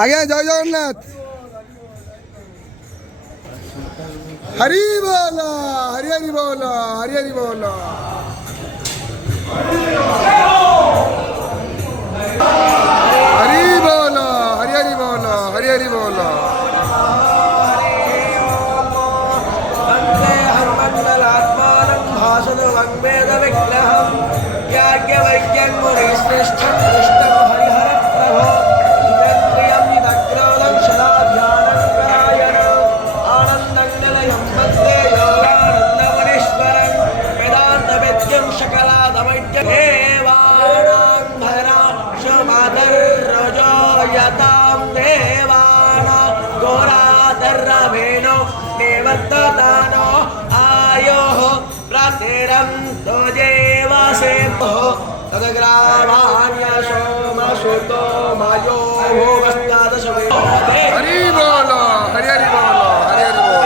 আগে জয় জগন্নাথ। হরি বল, হরি হরি বল, হরি হরি বল। হরি বল, হরি হরি বল, হরি হরি বল। देवतानो आयो प्रातेरं दोजेवासे तदग्रामान्य सोमसुतो मायो भोवस्तादशवे। हरि बोल, हरि हरि बोल, हरि हरि बोल।